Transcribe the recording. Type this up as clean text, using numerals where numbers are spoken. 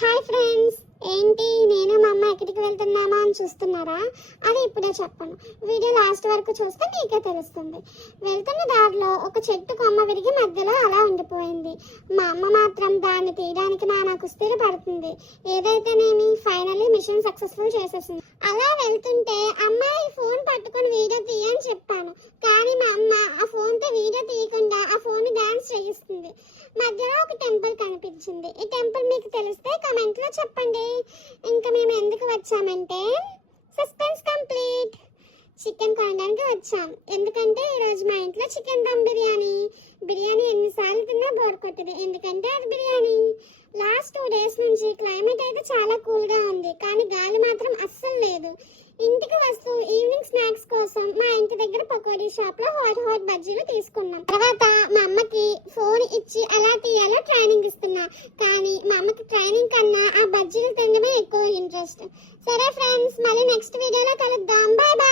Hi friends, ఏంటి నేను మా అమ్మ ఎక్కడికి వెళ్తున్నామా అని చూస్తున్నారా? అది ఇప్పుడే చెప్పను, వీడియో లాస్ట్ వరకు చూస్తే మీకే తెలుస్తుంది. వెళ్తున్న దారిలో ఒక చెట్టు కొమ్మ విరిగి మధ్యలో అలా ఉండిపోయింది. మా అమ్మ మాత్రం దాన్ని తీయడానికి నాకు స్థిరపడుతుంది. ఏదైతేనేమి ఫైనల్లీ మిషన్ సక్సెస్ఫుల్ చేసేసింది. అలా వెళ్తుంటే అమ్మాయి ఫోన్ పట్టుకొని వీడియో తీయని చెప్పాను, కానీ మా అమ్మ ఆ ఫోన్తో వీడియో తీయకుండా ఆ ఫోన్ డాన్స్ చేయిస్తుంది. మధ్యలో ఒక టెంపుల్ కనిపించింది. ఈ టెంపుల్ మీకు తెలిస్తే కమెంట్లో చెప్పండి. ఇంకా మేము ఎందుకు వచ్చామంటే సస్పెన్స్ కంప్లీట్, చికెన్ కొనడానికి వచ్చాం. ఎందుకంటే ఈరోజు మా ఇంట్లో చికెన్ దమ్ బిర్యానీ ఎన్నిసార్లు తిన్నా బోర్ కొట్టదు, ఎందుకంటే అది బిర్యానీ. లాస్ట్ 2 days నుంచి క్లైమేట్ అయితే చాలా కూల్గా ఉంది, కానీ గాలి మాత్రం అస్సలు లేదు. ఇంటికి వస్తూ ఈవినింగ్ స్నాక్స్ కోసం మా ఇంటి దగ్గర పకోడీ షాప్ లో హాట్ బజ్జీలు తీసుకున్నాం. తర్వాత మా అమ్మకి ఫోన్ ఇచ్చి ఎలా తీయాలో ట్రైనింగ్ ఇస్తున్నా, కానీ మా అమ్మకి ట్రైనింగ్ కన్నా ఆ బజ్జీలు తినడమే ఎక్కువ ఇంట్రెస్ట్. సరే ఫ్రెండ్స్, మళ్ళీ నెక్స్ట్ వీడియోలో కలుద్దాం. Bye bye.